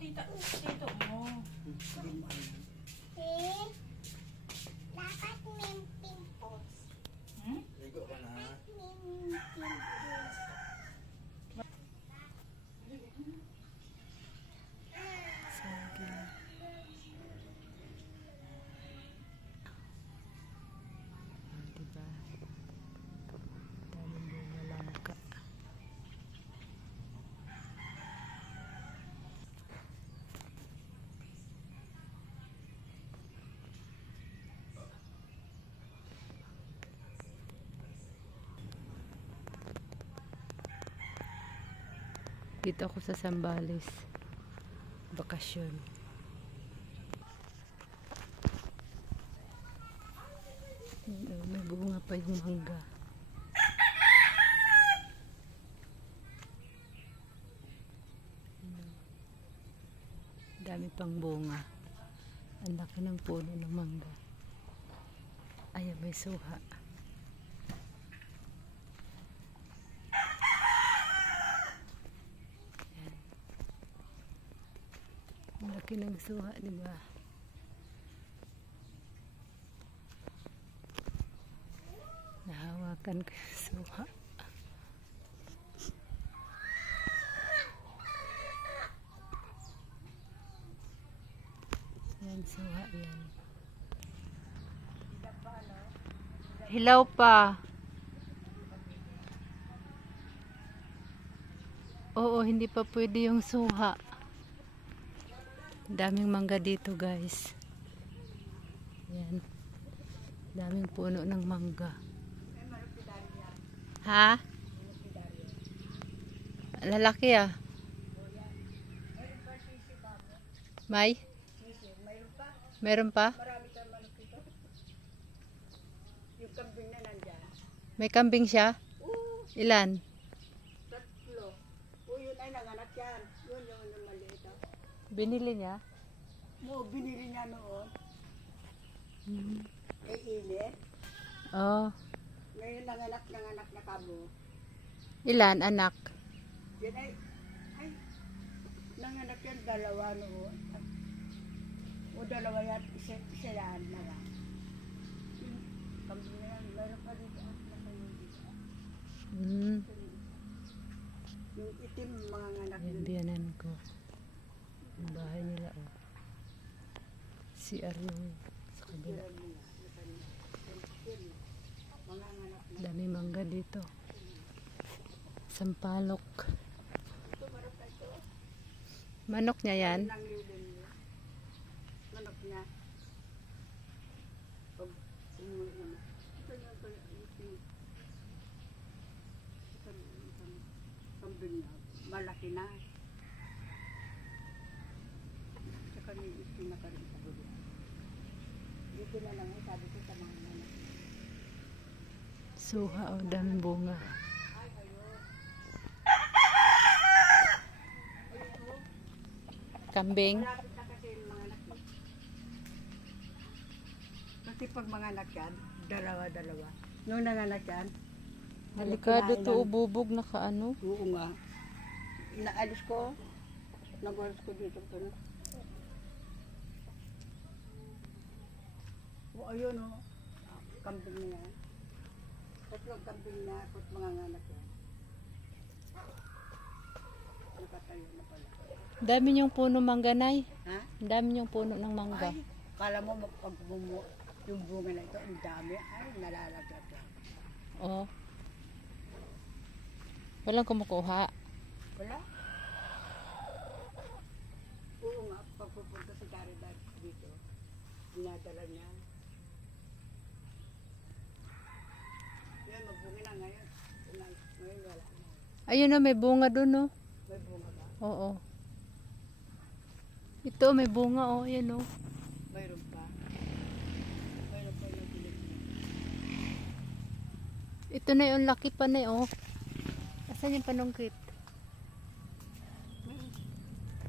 Tito mo. Hindi mo alam. Dapat may pimples. Ligo ka na. May pimples. Saging. Diba? Daming bunga langka. Dito ako sa Zambales. Bakasyon. May bunga pa yung mangga. Dami pang bunga. Ang laki ng puno ng mangga. Ayan, may suha. Ayan. Ang laki ng suha, diba? Nahawakan ko yung suha. Yan, suha yan. Hilaw pa. Oo, hindi pa pwede yung suha. Daming mangga dito, guys. Yan. Daming puno ng mangga. Ha? Lalaki ah. May? Meron pa? Yung kambing na nandyan. May kambing siya? Ilan? 3. Yun ay nanganak yan. Yun yung maliit. Binili niya? Binili niya noon. Hmm. Init. Oh. Ngayon nanganak na kamo. Ilan anak? Yan ay nanganak yan 2 noon. O 2 yan, isa yan na lang. Kambing na yan, mayroon pa dito. Hmm. Yung itim mga nganak Yan, yun. biyanan ko. Yung bahay nila, oh. CR yung sa kabila. Dami mangga dito. Sampalok. Manok niya yan? Manok niya. Pag umuwi naman. Kambing niya. Malaki na. Tsaka may pinakarin sa dulo. Dito na lang sabi ko sa mga nanak. Suha, oh. Daming bunga. Kambing. Malapit na kasi yung mga anak mo. Kasi pag mga anak yan, 2. Nung nanganak yan, Delikado to, bubog na kaano. oo nga. Naalis ko, nag-alis ko dito. Ano? O ayun o, kambing na yan. 3 kambing na, at mga anak yan. Nakatayo na pala. Dami niyong puno mangganay. Ha? Dami niyong puno ng mangga. Ay, kala mo pag yung bunga na ito, ang dami, ay nalalaglag lang. Oh. Walang kumukuha. Wala? Oo nga, pag pupunta si Caridad dito, dinadala niya. Yan, magbunga na ngayon. Ngayon wala na. Ayun na, may bunga dun, oh. May bunga ba? Oo. Ito, may bunga, oh. Ayan, oh. Mayroon pa. Mayroon pa yung pilit niya. Ito na yung laki pa na, oh. Asan yung panungkit?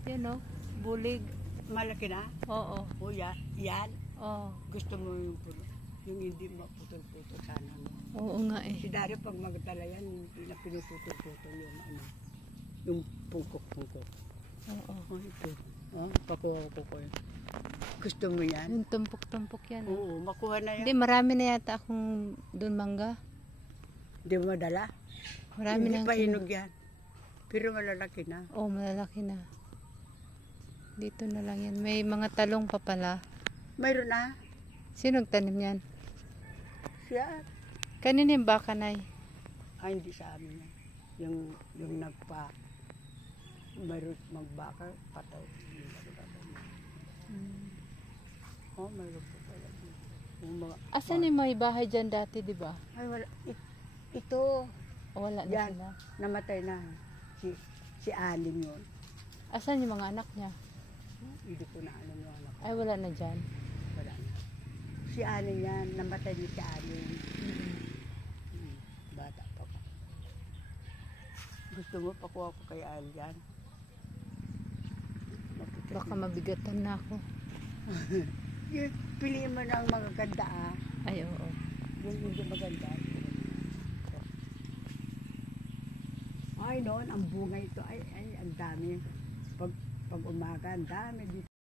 Yan, oh. Bulig. Malaki na? Oo. O yan. Oh. Gusto mo yung puno. Yung hindi maputol-putol sana. No? Oo nga, eh. Si Dario pag magdala yan, hindi na pinuputol-putol yung ano. Yung pungkok-pungkok. Oo. Oh, ito. Oh, pakuha ko ko. Gusto mo yan? Yung tumpok-tumpok yan. Oh. Oo, makuha na Hindi, yan. marami na yata akong doon mangga. Hindi mo madala? Marami Hindi na pa hinog yan. Pero malalaki na. Oh, malalaki na. Dito na lang yan. May mga talong pa pala. Mayroon na. Sino nagtanim yan? Siya. Kanina yung baka, Nay. Ay, hindi sa amin yan. Yung nagpa, mayroon magbaka, patay. Oh, mayroon po pala. Yung mga, Asan yung may bahay dyan dati, di ba? ay, wala. Ito, O, wala na yan, sila. namatay na. Si Aling yun. Asan yung mga anak niya? Hindi ko na alam yung anak. Ay, wala na dyan. Wala na. Si Aling yan, namatay ni si Aling. Bata pa pa. Gusto mo pakuha ko kay Aling yan? Mapikat Baka mabigatan na ako. Piliin mo na ang magaganda ah. Ay, oo. Yung hindi maganda. Ay noon, ang bunga ito, ay ang dami. Pag umaga, ang dami dito.